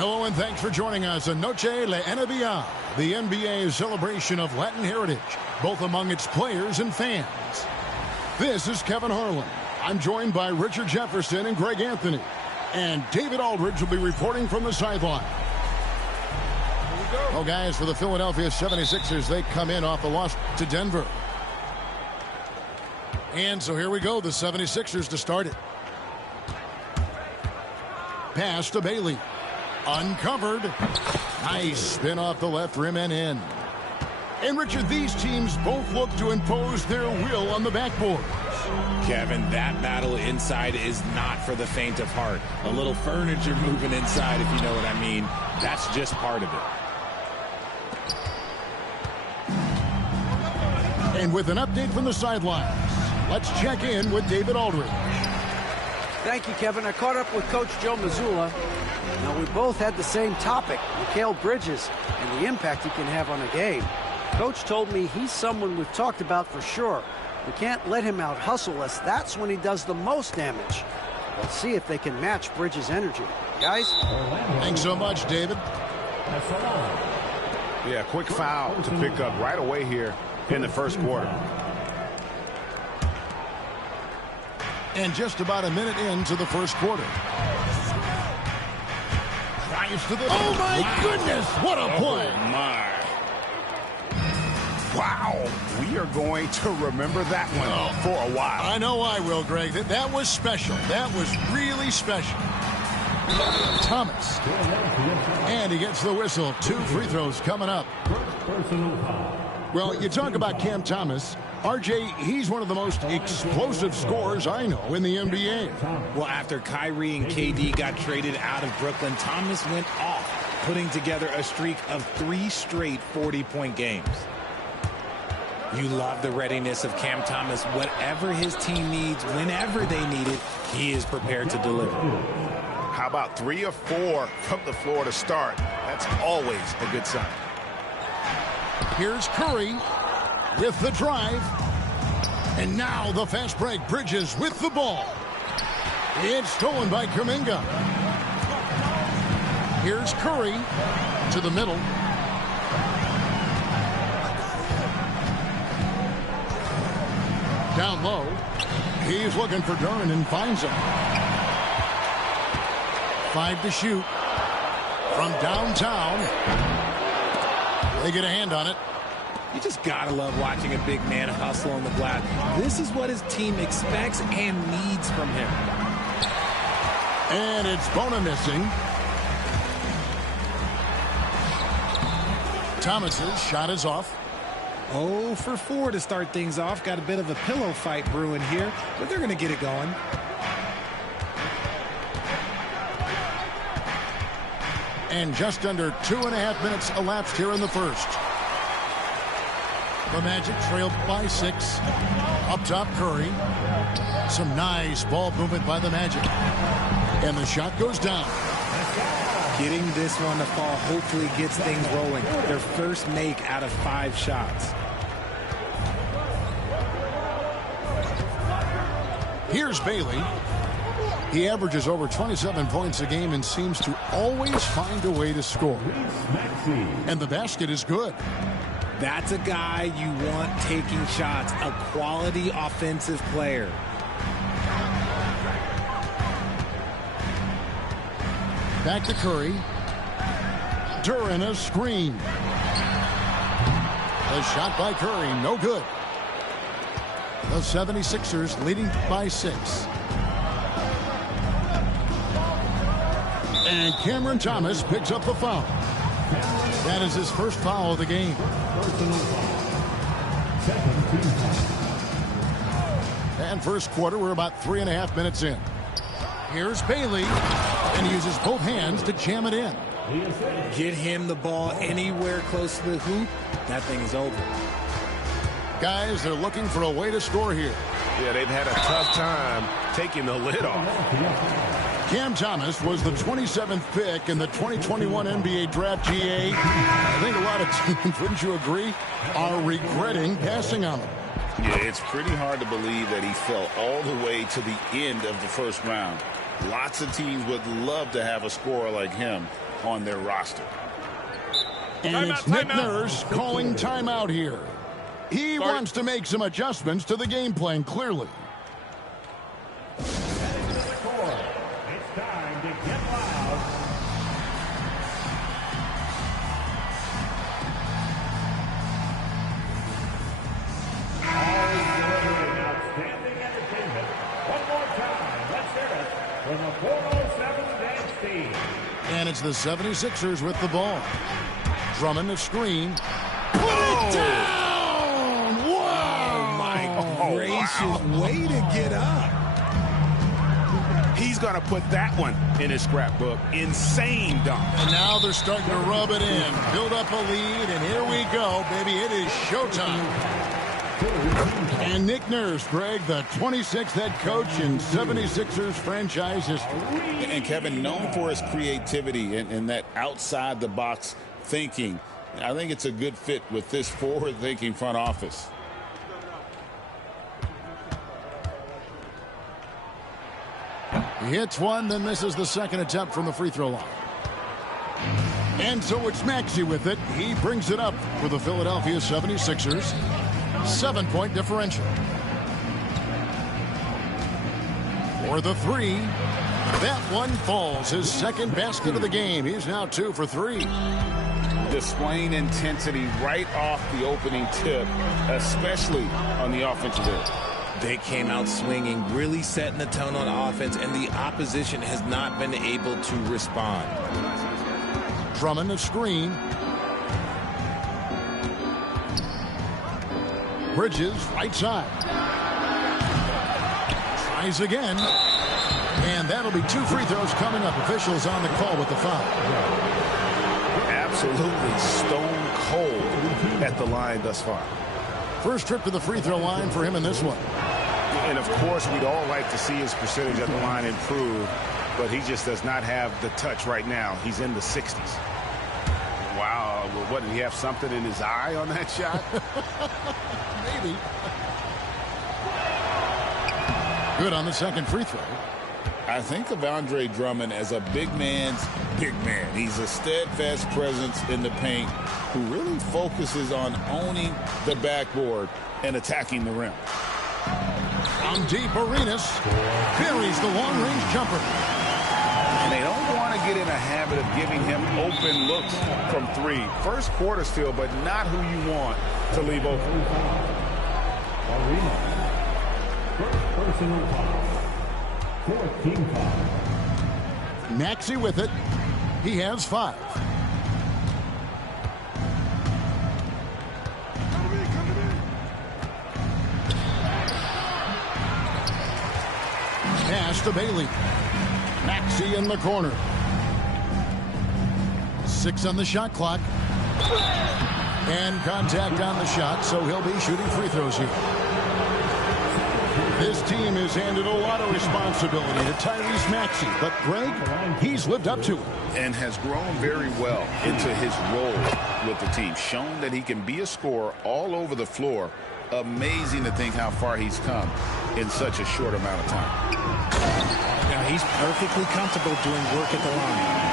Hello and thanks for joining us on Noche La NBA, the NBA's celebration of Latin heritage, both among its players and fans. This is Kevin Harlan. I'm joined by Richard Jefferson and Greg Anthony. And David Aldridge will be reporting from the sideline. Well, guys, for the Philadelphia 76ers, they come in off a loss to Denver. And so here we go, the 76ers to start it. Pass to Bailey. Uncovered. Nice spin off the left rim and in. And Richard, these teams both look to impose their will on the backboard. Kevin, that battle inside is not for the faint of heart. A little furniture moving inside, if you know what I mean. That's just part of it. And with an update from the sidelines, let's check in with David Aldridge. Thank you, Kevin. I caught up with Coach Joe Mazzulla. Now, we both had the same topic, Mikal Bridges, and the impact he can have on a game. Coach told me he's someone we've talked about for sure. We can't let him out-hustle us. That's when he does the most damage. Let's see if they can match Bridges' energy. Guys? Thanks so much, David. Yeah, quick foul to pick up right away here in the first quarter. And just about a minute into the first quarter. To the oh, my goodness. What a play. Oh, my. Wow. We are going to remember that one for a while. I know I will, Greg. That was special. That was really special. Thomas. And he gets the whistle. 2 free throws coming up. Well, you talk about Cam Thomas. RJ, he's one of the most explosive scorers I know in the NBA. Well, after Kyrie and KD got traded out of Brooklyn, Thomas went off, putting together a streak of 3 straight 40-point games. You love the readiness of Cam Thomas. Whatever his team needs, whenever they need it, he is prepared to deliver. How about 3 or 4 from the floor to start? That's always a good sign. Here's Curry with the drive. And now the fast break. Bridges with the ball. It's stolen by Kuminga. Here's Curry to the middle. Down low. He's looking for Duren and finds him. 5 to shoot. From downtown. They get a hand on it. You just gotta love watching a big man hustle on the glass. This is what his team expects and needs from him. And it's Bona missing. Thomas's shot is off. 0 for 4 to start things off. Got a bit of a pillow fight brewing here, but they're gonna get it going. And just under 2.5 minutes elapsed here in the first. The Magic trailed by 6. Up top, Curry. Some nice ball movement by the Magic. And the shot goes down. Getting this one to fall hopefully gets things rolling. Their first make out of 5 shots. Here's Bailey. He averages over 27 points a game and seems to always find a way to score. And the basket is good. That's a guy you want taking shots, a quality offensive player. Back to Curry. Duren a screen. A shot by Curry, no good. The 76ers leading by 6. And Cameron Thomas picks up the foul. That is his first foul of the game. And first quarter, we're about 3.5 minutes in. Here's Bailey, and he uses both hands to jam it in. Get him the ball anywhere close to the hoop, that thing is over. Guys, they're looking for a way to score here. Yeah, they've had a tough time taking the lid off. Cam Thomas was the 27th pick in the 2021 NBA Draft. GA. I think a lot of teams, wouldn't you agree, are regretting passing on him. Yeah, it's pretty hard to believe that he fell all the way to the end of the first round. Lots of teams would love to have a scorer like him. on their roster. And it's Nick Nurse calling timeout here. He wants to make some adjustments to the game plan, clearly. It's time to get loud. Outstanding entertainment. One more time. Let's hear it from the 407 dance team. And it's the 76ers with the ball. Drummond, a screen. Put it down! Wow! My gracious, way to get up. He's going to put that one in his scrapbook. Insane dunk. And now they're starting to rub it in. Build up a lead, and here we go, baby. It is showtime. And Nick Nurse, Greg, the 26th head coach in 76ers franchise history. And Kevin, known for his creativity and that outside-the-box thinking. I think it's a good fit with this forward-thinking front office. He hits one, then misses the second attempt from the free throw line. And so it's Maxey with it. He brings it up for the Philadelphia 76ers. 7-point differential. For the three. That one falls. His second basket of the game. He's now 2 for 3. Displaying intensity right off the opening tip, especially on the offensive end. They came out swinging, really setting the tone on offense, and the opposition has not been able to respond. Drummond, a screen. Bridges, right side. Tries again. And that'll be 2 free throws coming up. Officials on the call with the foul. Absolutely stone cold at the line thus far. First trip to the free throw line for him in this one. And, of course, we'd all like to see his percentage at the line improve, but he just does not have the touch right now. He's in the 60s. Wow. Well, what, did he have something in his eye on that shot? Maybe. Good on the second free throw. I think of Andre Drummond as a big man's big man. He's a steadfast presence in the paint who really focuses on owning the backboard and attacking the rim. From deep, Arenas buries the long-range jumper. And they don't want to get in a habit of giving him open looks from 3. First quarter still, but not who you want to leave open. Arenas. First personal foul. 14 foul. Maxey with it. He has 5. Pass to Bailey. Maxey in the corner. 6 on the shot clock. And contact on the shot, so he'll be shooting free throws here. This team has handed a lot of responsibility to Tyrese Maxey, but Greg, he's lived up to it. And has grown very well into his role with the team. Shown that he can be a scorer all over the floor. Amazing to think how far he's come in such a short amount of time. Now he's perfectly comfortable doing work at the line.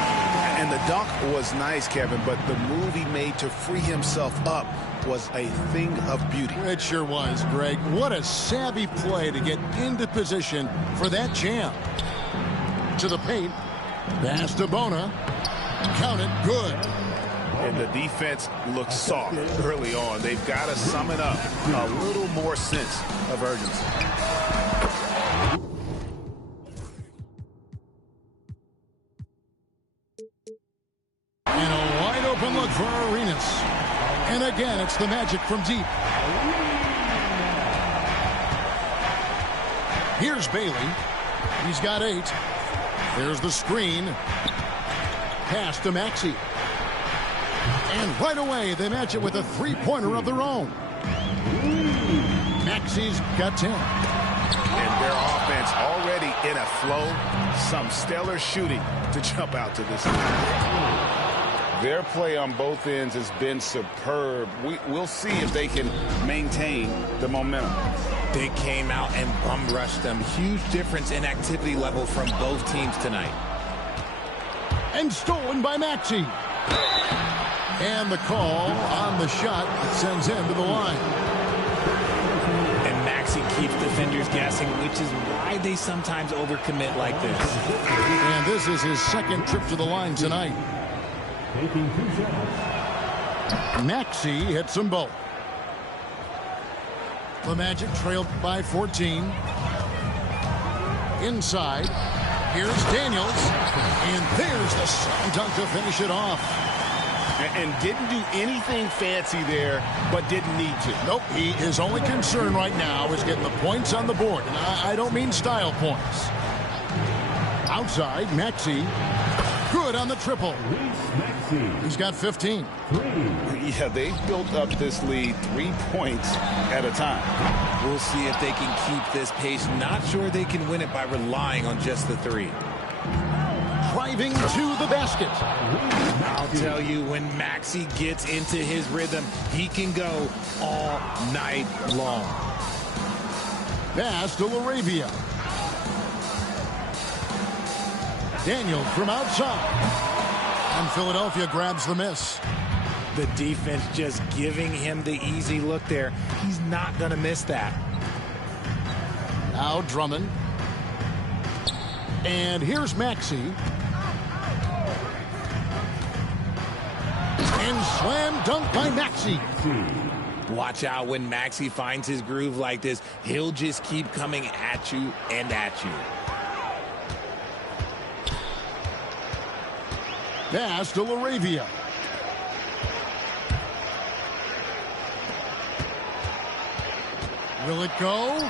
And the dunk was nice, Kevin, but the move he made to free himself up was a thing of beauty. It sure was, Greg. What a savvy play to get into position for that jam. To the paint. Pass to Bona. Count it. Good. And the defense looks soft early on. They've got to sum it up. A little more sense of urgency. And a wide open look for Arenas. And again, it's the Magic from deep. Here's Bailey. He's got 8. There's the screen. Pass to Maxey. And right away, they match it with a three-pointer of their own. Maxey's got 10. And their offense already in a flow. Some stellar shooting to jump out to this time. Their play on both ends has been superb. We'll see if they can maintain the momentum. They came out and bum rushed them. Huge difference in activity level from both teams tonight. And stolen by Maxey. And the call on the shot that sends him to the line. And Maxey keeps defenders guessing, which is why they sometimes overcommit like this. And this is his second trip to the line tonight. Taking 2 shots. Maxey hits them both. The Magic trailed by 14. Inside. Here's Daniels. And there's the slam dunk to finish it off. And didn't do anything fancy there, but didn't need to. Nope, his only concern right now is getting the points on the board. And I don't mean style points. Outside, Maxey. Good on the triple. He's got 15. Yeah, they've built up this lead 3 points at a time. We'll see if they can keep this pace. Not sure they can win it by relying on just the 3. Driving to the basket. I'll tell you, when Maxey gets into his rhythm, he can go all night long. Pass to LaRavia. Daniel from outside. And Philadelphia grabs the miss. The defense just giving him the easy look there. He's not going to miss that. Now Drummond. And here's Maxey. And slam dunk by Maxey. Watch out when Maxey finds his groove like this. He'll just keep coming at you and at you. Pass to LaRavia. Will it go?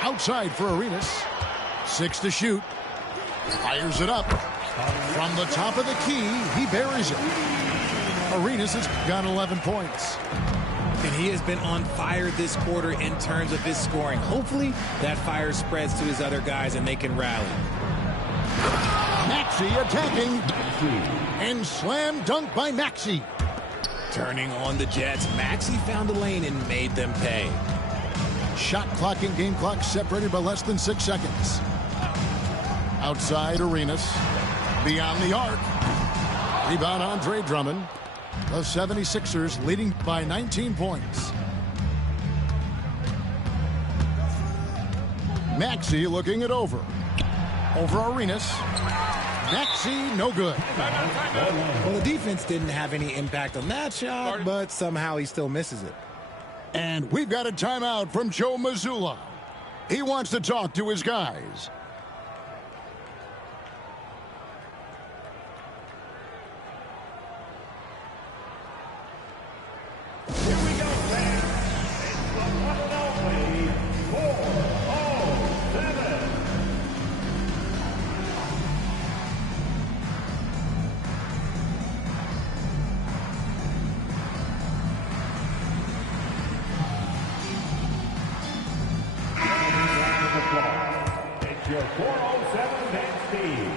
Outside for Arenas. 6 to shoot. Fires it up. From the top of the key, he buries it. Arenas has got 11 points. And he has been on fire this quarter in terms of his scoring. Hopefully that fire spreads to his other guys and they can rally. Maxey attacking. And slam dunk by Maxey. Turning on the Jets, Maxey found a lane and made them pay. Shot clock and game clock separated by less than 6 seconds. Outside Arenas. Beyond the arc. Rebound Andre Drummond. The 76ers leading by 19 points. Maxey looking it over. Over Arenas. Maxey, no good. Well, the defense didn't have any impact on that shot, but somehow he still misses it. And we've got a timeout from Joe Mazzulla. He wants to talk to his guys. Here we go, fans. It's the one and only 407. It's your 407 Dan Steve.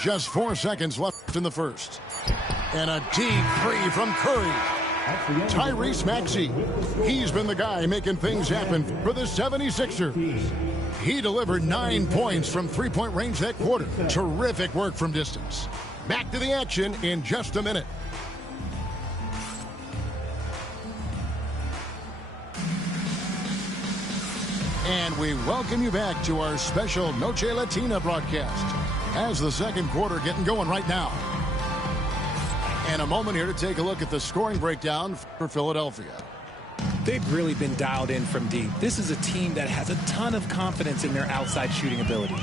Just 4 seconds left in the first. And a deep three from Curry. Tyrese Maxey. He's been the guy making things happen for the 76ers. He delivered 9 points from three-point range that quarter. Terrific work from distance. Back to the action in just a minute. And we welcome you back to our special Noche Latina broadcast as the second quarter getting going right now. And a moment here to take a look at the scoring breakdown for Philadelphia. They've really been dialed in from deep. This is a team that has a ton of confidence in their outside shooting ability.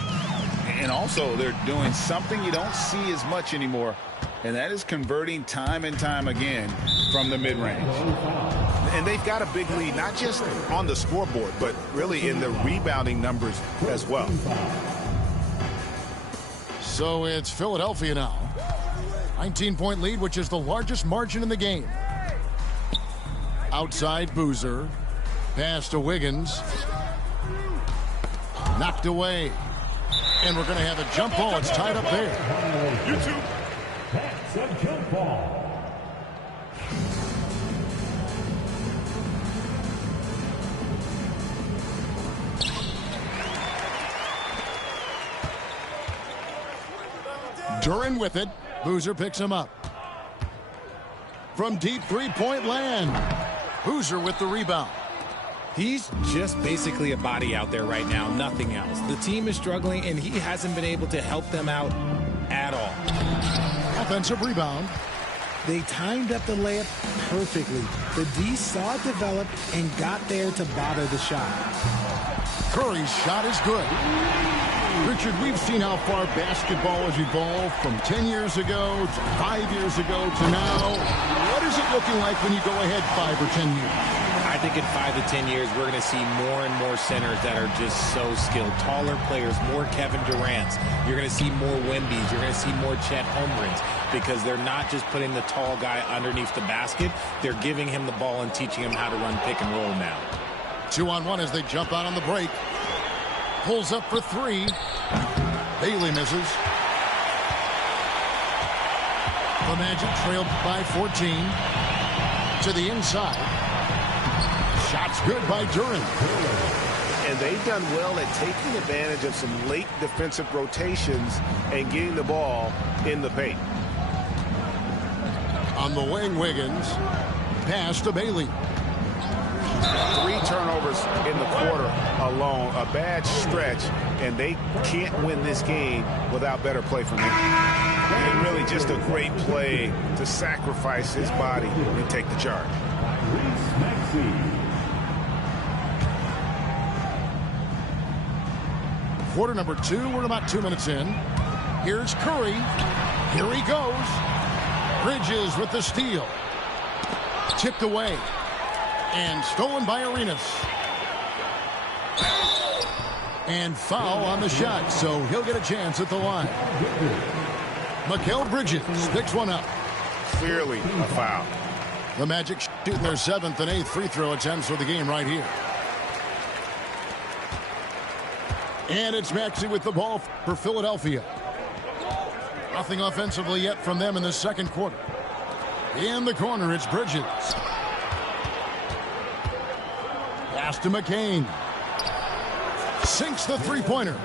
And also, they're doing something you don't see as much anymore, and that is converting time and time again from the mid-range. And they've got a big lead, not just on the scoreboard, but really in the rebounding numbers as well. So it's Philadelphia now. 19-point lead, which is the largest margin in the game. Outside Boozer. Pass to Wiggins. Knocked away. And we're going to have a jump ball. It's tied up there. YouTube. That's a jump ball. Duran with it. Boozer picks him up. From deep three-point land. Boozer with the rebound. He's just basically a body out there right now, nothing else. The team is struggling, and he hasn't been able to help them out at all. Offensive rebound. They timed up the layup perfectly. The D saw it develop and got there to bother the shot. Curry's shot is good. Richard, we've seen how far basketball has evolved from 10 years ago to 5 years ago to now. What is it looking like when you go ahead 5 or 10 years? I think in 5 to 10 years, we're going to see more and more centers that are just so skilled. Taller players, more Kevin Durant's. You're going to see more Wemby's. You're going to see more Chet Holmgrens because they're not just putting the tall guy underneath the basket. They're giving him the ball and teaching him how to run pick and roll now. 2-on-1 as they jump out on the break. Pulls up for three. Bailey misses. The Magic trailed by 14. To the inside. Shot's good by Duran. And they've done well at taking advantage of some late defensive rotations and getting the ball in the paint. On the wing, Wiggins. Pass to Bailey. 3 turnovers in the quarter alone. A bad stretch, and they can't win this game without better play from him. And really just a great play to sacrifice his body and take the charge. Quarter number 2. We're about 2 minutes in. Here's Curry. Here he goes. Bridges with the steal. Tipped away. And stolen by Arenas. And foul on the shot, so he'll get a chance at the line. Mikal Bridges picks one up. Clearly a foul. The Magic shooting their 7th and 8th free throw attempts for the game right here. And it's Maxey with the ball for Philadelphia. Nothing offensively yet from them in the second quarter. In the corner, it's Bridges. Pass to McCain. Sinks the three-pointer.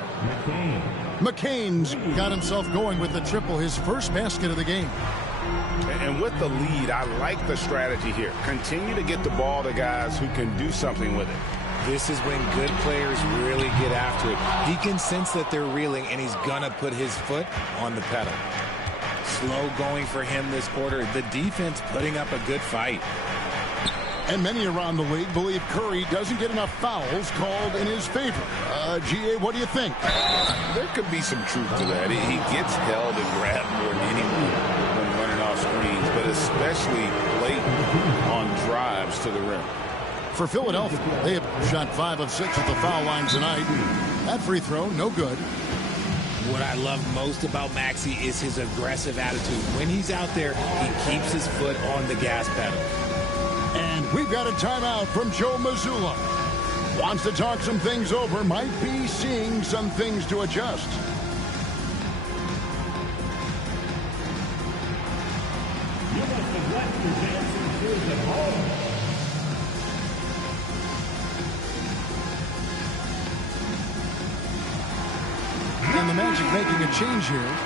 McCain's got himself going with the triple, his first basket of the game. And with the lead, I like the strategy here. Continue to get the ball to guys who can do something with it. This is when good players really get after it. He can sense that they're reeling, and he's going to put his foot on the pedal. Slow going for him this quarter. The defense putting up a good fight. And many around the league believe Curry doesn't get enough fouls called in his favor. G.A., what do you think? There could be some truth to that. He gets held and grabbed more than anyone when running off screens, but especially late on drives to the rim. For Philadelphia, they have shot 5 of 6 at the foul line tonight. That free throw, no good. What I love most about Maxey is his aggressive attitude. When he's out there, he keeps his foot on the gas pedal. And we've got a timeout from Joe Mazzulla. Wants to talk some things over, might be seeing some things to adjust. You must have left your dancing shoes at home. And the Magic making a change here.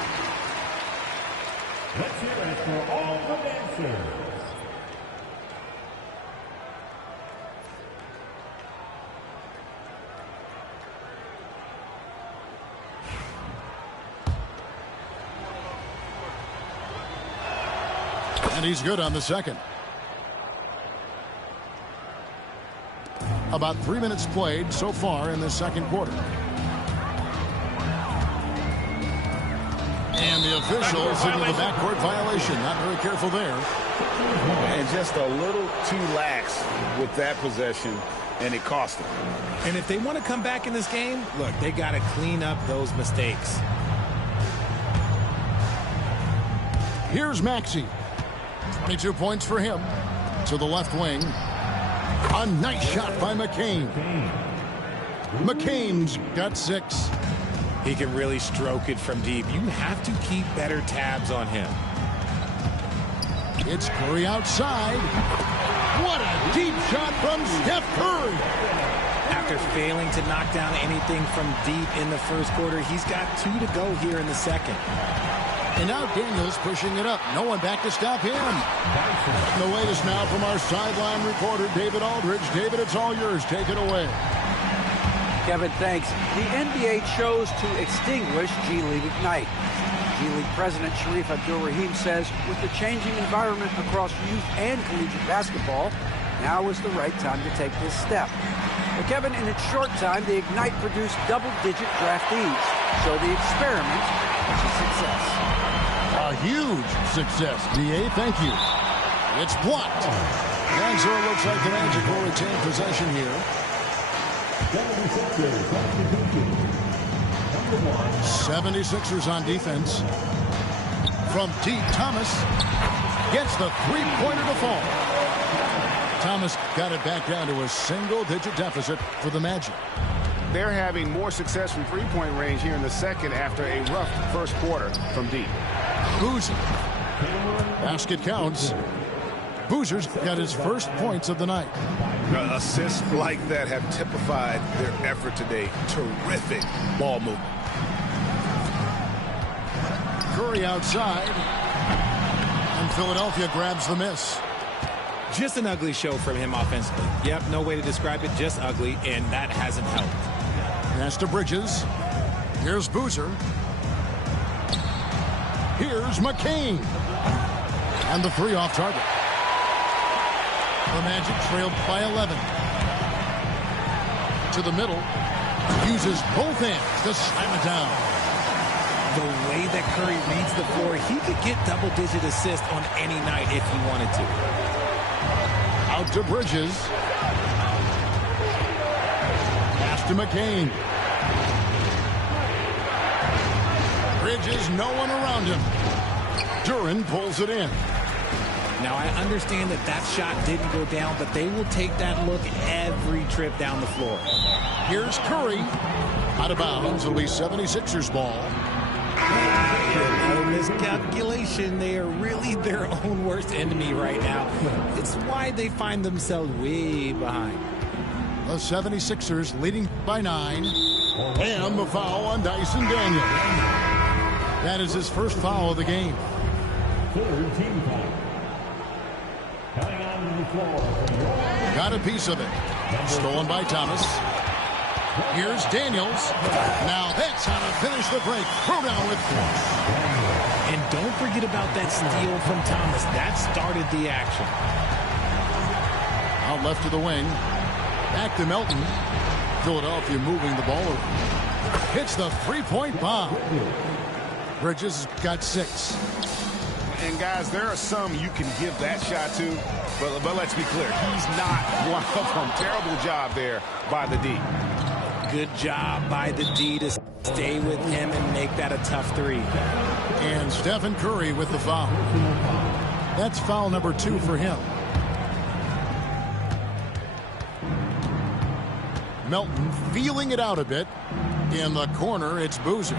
Let's hear it for all the dancers. And he's good on the second. About 3 minutes played so far in the second quarter. And the official signaled the backcourt violation. Not very careful there. And just a little too lax with that possession, and it cost them. And if they want to come back in this game, look, they got to clean up those mistakes. Here's Maxey. 22 points for him. To the left wing. A nice shot by McCain. McCain's got 6. He can really stroke it from deep. You have to keep better tabs on him. It's Curry outside. What a deep shot from Steph Curry. After failing to knock down anything from deep in the first quarter, he's got 2 to go here in the second. And now Daniels pushing it up. No one back to stop him. The latest now from our sideline reporter, David Aldridge. David, it's all yours. Take it away. Kevin, thanks. The NBA chose to extinguish G League Ignite. G League President Sharif Abdul-Rahim says with the changing environment across youth and collegiate basketball, now is the right time to take this step. Well, Kevin, in its short time, the Ignite produced double-digit draftees. So the experiment was a success. A huge success, DA. Thank you. It's blocked. And so it looks like the Magic will retain possession here. 76ers on defense. From deep, Thomas gets the three-pointer to fall. Thomas got it back down to a single-digit deficit for the Magic. They're having more success from three-point range here in the second after a rough first quarter from deep. Boozer. Basket counts. Boozer's got his first points of the night. Assists like that have typified their effort today. Terrific ball movement. Curry outside. And Philadelphia grabs the miss. Just an ugly show from him offensively. Yep, no way to describe it, just ugly, and that hasn't helped. Pass to Bridges. Here's Boozer. Here's McCain. And the three off target. The Magic trailed by 11. To the middle. Uses both hands to slam it down. The way that Curry reads the floor, he could get double-digit assists on any night if he wanted to. Out to Bridges. Pass to McCain. Bridges, no one around him. Duren pulls it in. Now, I understand that that shot didn't go down, but they will take that look every trip down the floor. Here's Curry. Out of bounds. It'll be 76ers ball. Another miscalculation. They are really their own worst enemy right now. It's why they find themselves way behind. The 76ers leading by 9. And the foul on Dyson Daniels. That is his first foul of the game. Third team foul. Coming onto the floor. Got a piece of it. Stolen by Thomas. Here's Daniels. Now that's how to finish the break. Throw down with force. And don't forget about that steal from Thomas. That started the action. Out left to the wing. Back to Melton. Philadelphia moving the ball around. Hits the three-point bomb. Bridges got 6. And guys, there are some you can give that shot to, but let's be clear, he's not one of them. Terrible job there by the D. Good job by the D to stay with him and make that a tough three. And Stephen Curry with the foul. That's foul number 2 for him. Melton feeling it out a bit. In the corner, it's Boozer.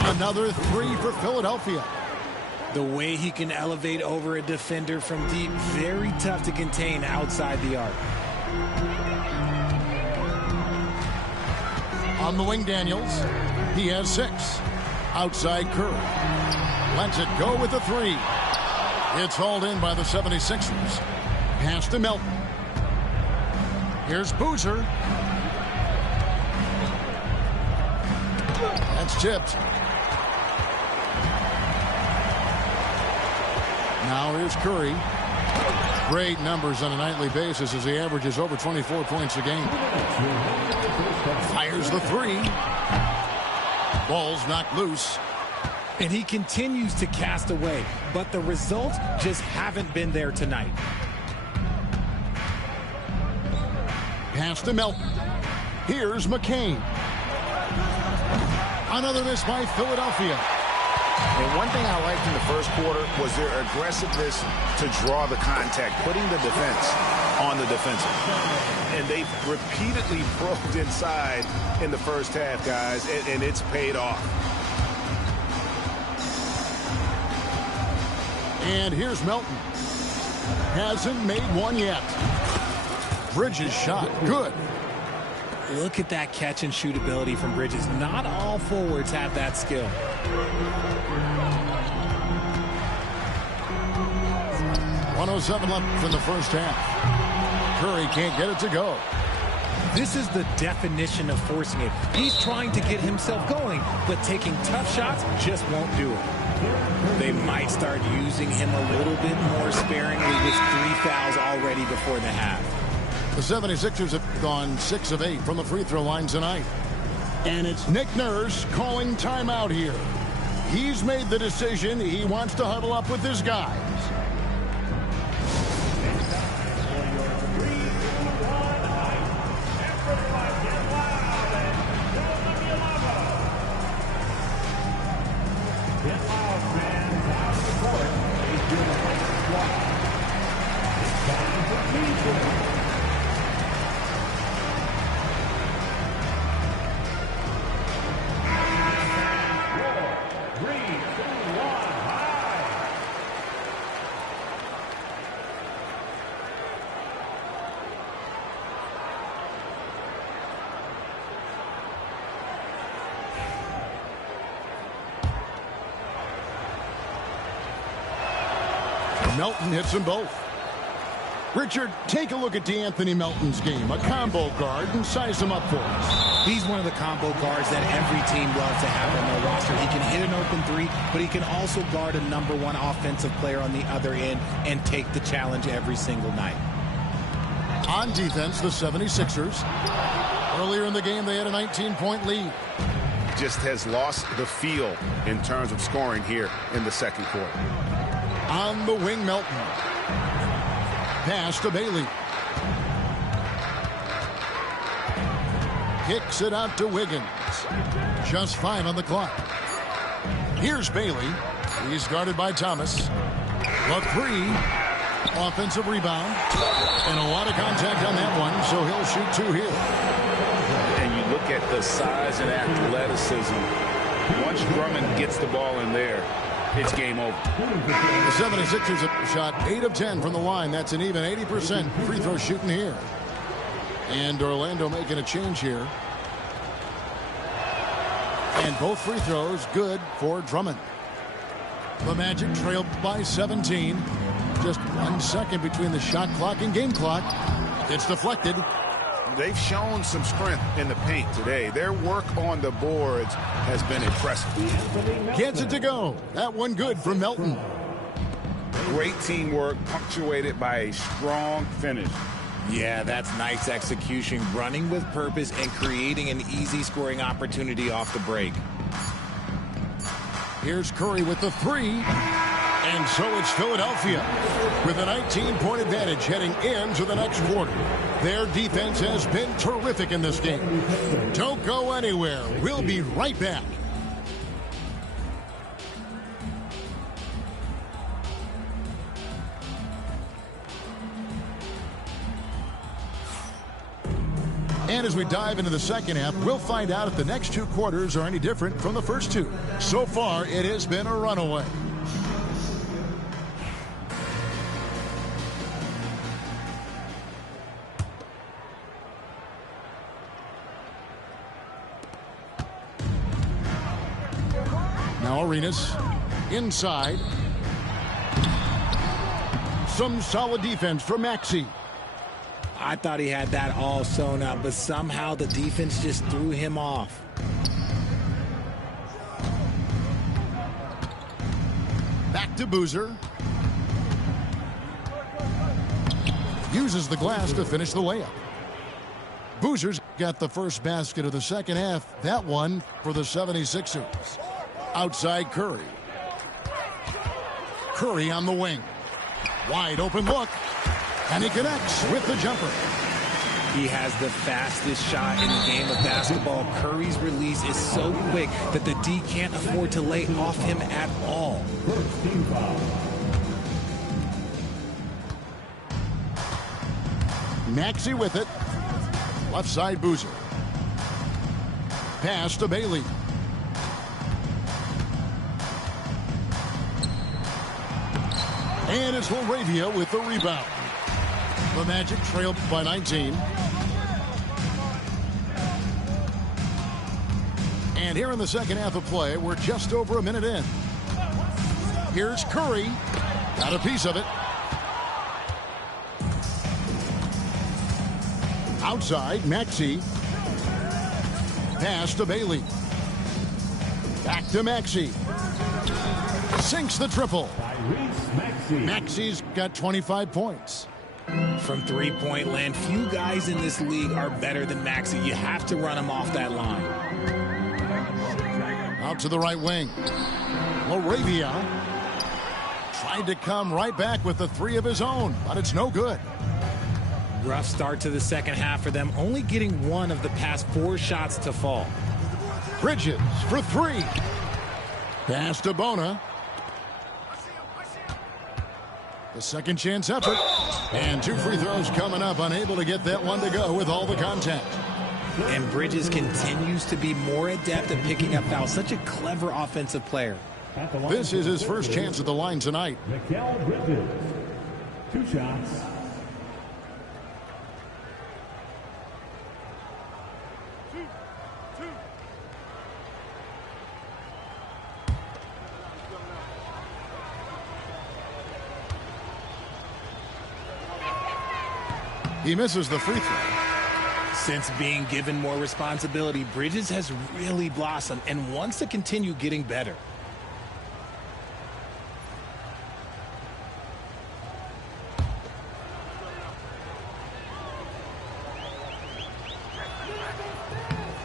Another 3 for Philadelphia. The way he can elevate over a defender from deep, very tough to contain outside the arc. On the wing, Daniels. He has 6. Outside Curry. Lets it go with the 3. It's hauled in by the 76ers. Pass to Melton. Here's Boozer. That's tipped. Now here's Curry. Great numbers on a nightly basis as he averages over 24 points a game. Fires the 3. Ball's knocked loose. And he continues to cast away, but the results just haven't been there tonight. Pass to Melton. Here's McCain. Another miss by Philadelphia. And one thing I liked in the first quarter was their aggressiveness to draw the contact, putting the defense on the defensive. And they've repeatedly probed inside in the first half, guys, and it's paid off. And here's Melton. Hasn't made one yet. Bridges shot. Good. Look at that catch and shoot ability from Bridges. Not all forwards have that skill. .107 left in the first half. Curry can't get it to go. This is the definition of forcing it. He's trying to get himself going, but taking tough shots just won't do it. They might start using him a little bit more sparingly with 3 fouls already before the half. The 76ers have gone 6 of 8 from the free throw line tonight. And it's Nick Nurse calling timeout here. He's made the decision. He wants to huddle up with his guys. Melton hits them both. Richard, take a look at DeAnthony Melton's game. A combo guard, and size him up for us. He's one of the combo guards that every team loves to have on their roster. He can hit an open three, but he can also guard a #1 offensive player on the other end and take the challenge every single night. On defense, the 76ers. Earlier in the game, they had a 19-point lead. Just has lost the feel in terms of scoring here in the second quarter. On the wing, Melton. Pass to Bailey. Kicks it out to Wiggins. Just 5 on the clock. Here's Bailey. He's guarded by Thomas. The 3. Offensive rebound. And a lot of contact on that one, so he'll shoot 2 here. And you look at the size and athleticism. Once Drummond gets the ball in there, it's game over. The 76ers have shot 8 of 10 from the line. That's an even 80% free throw shooting here. And Orlando making a change here. And both free throws good for Drummond. The Magic trail by 17. Just 1 second between the shot clock and game clock. It's deflected. They've shown some strength in the paint today. Their work on the boards has been impressive. Gets it to go. That one good from Melton. Great teamwork punctuated by a strong finish. Yeah, that's nice execution, running with purpose and creating an easy scoring opportunity off the break. Here's Curry with the 3. And so it's Philadelphia with a 19-point advantage heading into the next quarter. Their defense has been terrific in this game. Don't go anywhere. We'll be right back. And as we dive into the second half, we'll find out if the next 2 quarters are any different from the first 2. So far, it has been a runaway. Now Arenas inside. Some solid defense from Maxey. I thought he had that all sewn up, but somehow the defense just threw him off. Back to Boozer. Uses the glass to finish the layup. Boozer's got the first basket of the second half. That one for the 76ers. Outside Curry. Curry on the wing. Wide open look. And he connects with the jumper. He has the fastest shot in the game of basketball. Curry's release is so quick that the D can't afford to lay off him at all. Maxey with it. Left side, Boozer. Pass to Bailey. And it's Laravia with the rebound. The Magic trailed by 19. And here in the second half of play, we're just over a minute in. Here's Curry. Got a piece of it. Outside, Maxey. Pass to Bailey. Back to Maxey. Sinks the triple. Maxey's got 25 points. From three-point land, few guys in this league are better than Maxey. You have to run him off that line. Out to the right wing. Laravia tried to come right back with the three of his own, but it's no good. Rough start to the second half for them, only getting one of the past 4 shots to fall. Bridges for 3. Pass to Bona. The second chance effort. And 2 free throws coming up, unable to get that one to go with all the contact. And Bridges continues to be more adept at picking up fouls. Such a clever offensive player. This is his first chance at the line tonight. Mikal Bridges, 2 shots. He misses the free throw. Since being given more responsibility, Bridges has really blossomed and wants to continue getting better.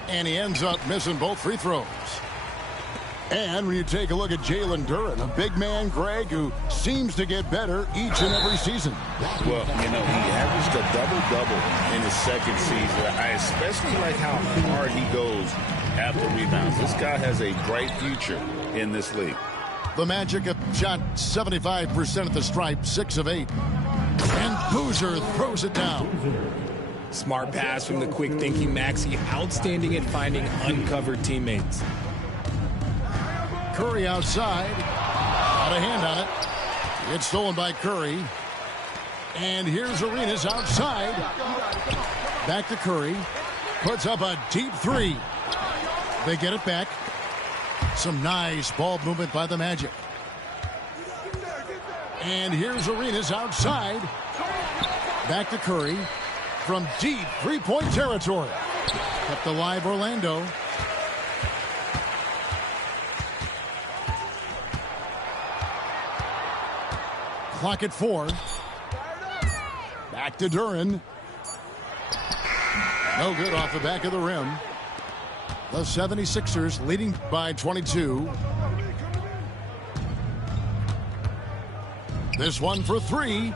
And he ends up missing both free throws. And when you take a look at Jalen Duren, a big man, Greg, who seems to get better each and every season. Well, you know, he averaged a double-double in his second season. I especially like how hard he goes after rebounds. This guy has a bright future in this league. The Magic have shot 75% at the stripe, 6 of 8. And Boozer throws it down. Smart pass from the quick-thinking Maxey, outstanding at finding uncovered teammates. Curry outside. Got a hand on it. It's stolen by Curry. And here's Arenas outside. Back to Curry. Puts up a deep 3. They get it back. Some nice ball movement by the Magic. And here's Arenas outside. Back to Curry. From deep three-point territory. Kept alive Orlando. Clock at 4. Back to Duren. No good off the back of the rim. The 76ers leading by 22. This one for 3.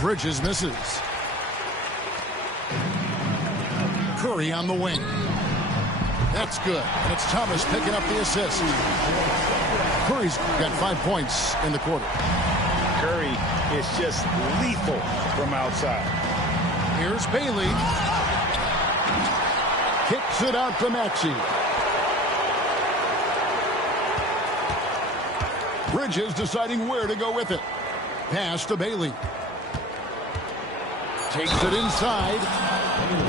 Bridges misses. Curry on the wing. That's good. And it's Thomas picking up the assist. Curry's got 5 points in the quarter. Curry is just lethal from outside. Here's Bailey. Kicks it out to Maxey. Bridges deciding where to go with it. Pass to Bailey. Takes it inside.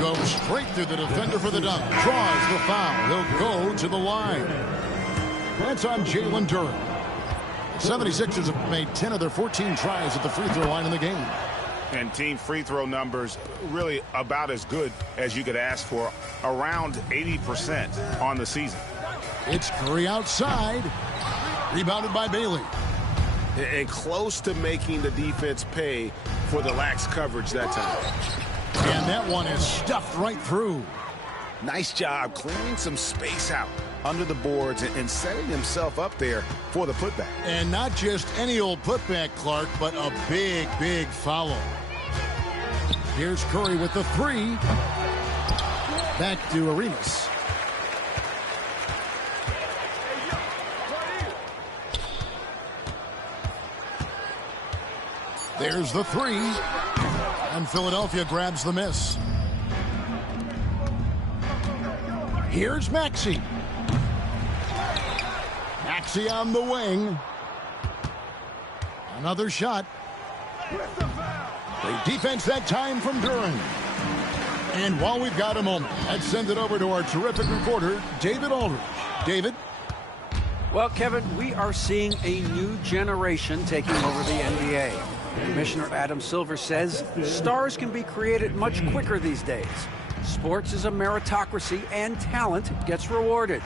Goes straight through the defender for the dunk. Draws the foul. He'll go to the line. That's on Jalen Duren. 76ers have made 10 of their 14 tries at the free throw line in the game. And team free throw numbers really about as good as you could ask for, around 80% on the season. It's Curry outside. Rebounded by Bailey. And close to making the defense pay for the lax coverage that time. And that one is stuffed right through. Nice job clearing some space out under the boards and setting himself up there for the putback. And not just any old putback, Clark, but a big, big foul. Here's Curry with the 3. Back to Arenas. There's the 3. And Philadelphia grabs the miss. Here's Maxey. Maxey on the wing. Another shot. Great defense that time from Duren. And while we've got a moment, let's send it over to our terrific reporter, David Aldridge. David? Well, Kevin, we are seeing a new generation taking over the NBA. Commissioner Adam Silver says stars can be created much quicker these days. Sports is a meritocracy and talent gets rewarded.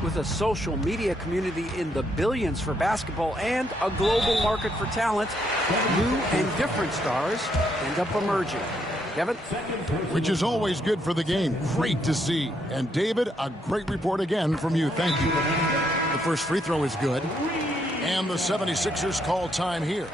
With a social media community in the billions for basketball and a global market for talent, new and different stars end up emerging. Kevin? Which is always good for the game. Great to see. And David, a great report again from you. Thank you. The first free throw is good. And the 76ers call time here.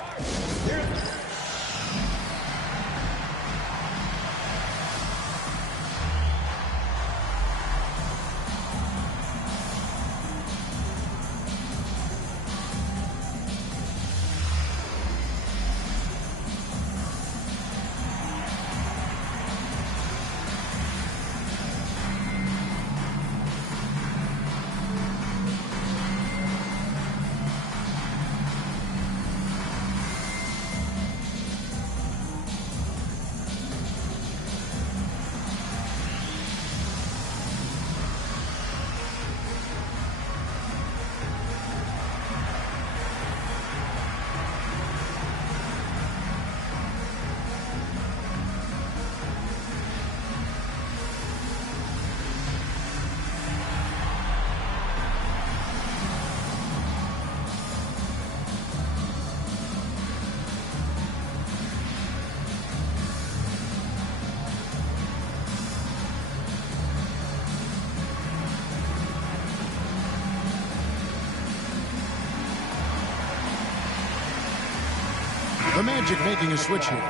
The Magic making a switch here.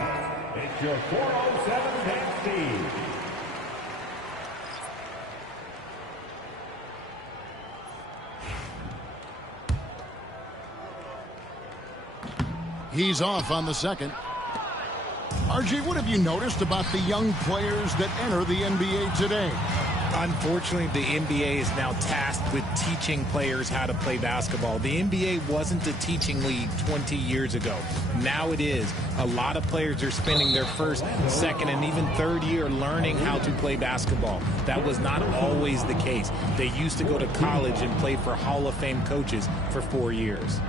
It's your 407 Dan Steve. He's off on the second. RJ, what have you noticed about the young players that enter the NBA today? Unfortunately, the NBA is now tasked with teaching players how to play basketball. The NBA wasn't a teaching league 20 years ago. Now it is. A lot of players are spending their first, second, and even third year learning how to play basketball. That was not always the case. They used to go to college and play for Hall of Fame coaches for 4 years.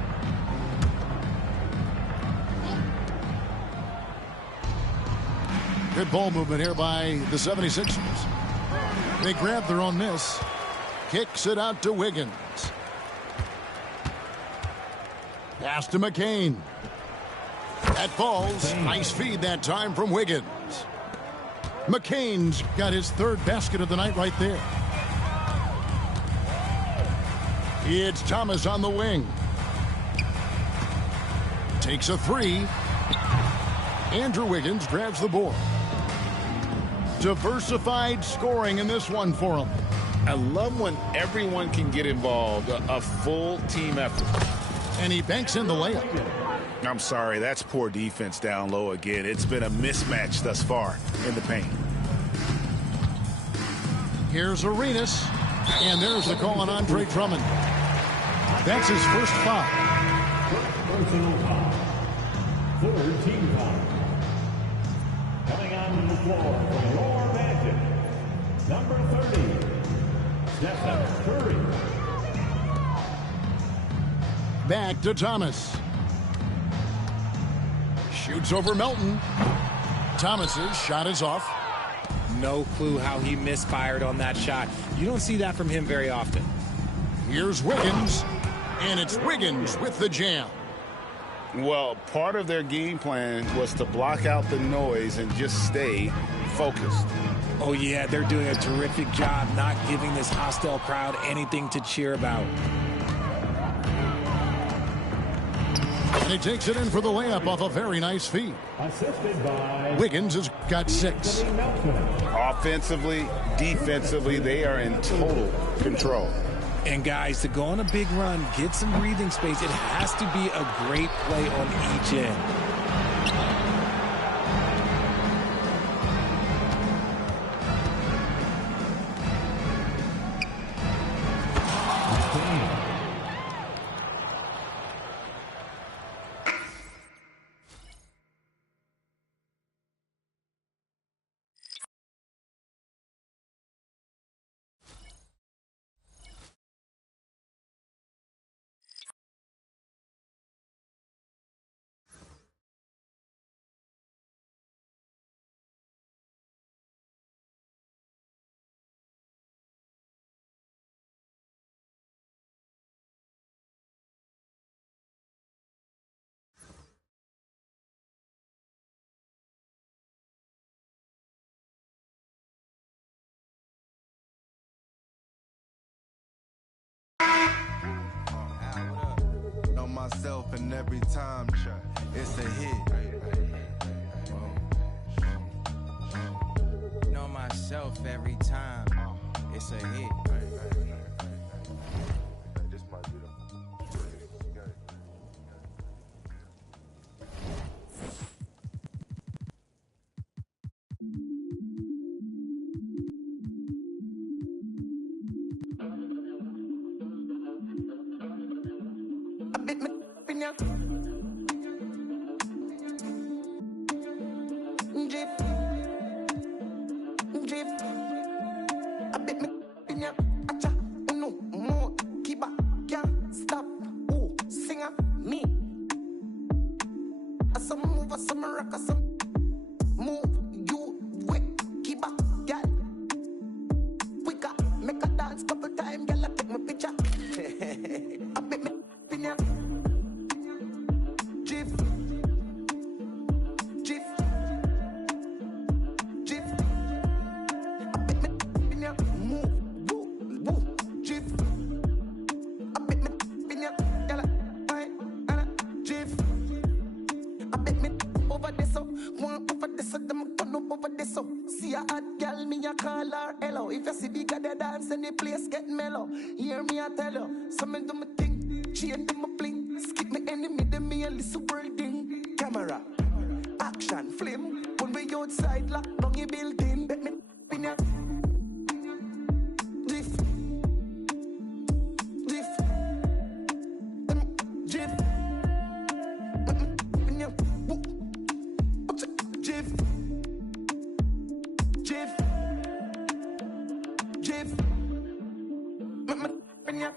Good ball movement here by the 76ers. They grab their own miss. Kicks it out to Wiggins. Pass to McCain. That falls. Nice feed that time from Wiggins. McCain's got his third basket of the night right there. It's Thomas on the wing. Takes a three. Andrew Wiggins grabs the board. Diversified scoring in this one for him. I love when everyone can get involved, a full team effort. And he banks in the layup. I'm sorry, that's poor defense down low again. It's been a mismatch thus far in the paint. Here's Arenas. And there's the call on Andre Drummond. That's his first foul. Personal foul. Third team foul. Coming onto the floor for your Magic, number 30, Stephen Curry. Back to Thomas. Shoots over Melton. Thomas's shot is off. No clue how he misfired on that shot. You don't see that from him very often. Here's Wiggins. And it's Wiggins with the jam. Well, part of their game plan was to block out the noise and just stay focused. Oh, yeah, they're doing a terrific job not giving this hostile crowd anything to cheer about. And he takes it in for the layup off a very nice feed. Assisted by Wiggins has got 6. Offensively, defensively, they are in total control. And guys, to go on a big run, get some breathing space, it has to be a great play on each end. every time. It's a hit. Know myself every time. It's a hit. This might be the game. A bit me in ya. Drip. Drip. A bit me in ya. Acha. Uno. More. Kiba. Can't stop. Ooh. Singer. Me. Some move. Some rock. Some move. You. Wait. Kiba. Girl. Quicker. Make a dance couple times. Girl, I take my picture. A bit me in ya. Jif. Jif. Jif. A bit me in ya. Move. Woo. Woo. Jif. A bit me in ya. Yalla. Aye. Anna. Jif. A bit me over this so. One over this so. Them turn up over this so. See a hot girl, me a call her hello. If you see bigger the dance and the place get mellow. Hear me I tell you. Some do me thing. Chain them a bling. Skip me enemy, them me a little building. Camera, action, flame. When we outside, lock down your building. Bet me in ya. Drift. Drift. Drift. In ya. Woo. Drift. Drift. Drift. In ya.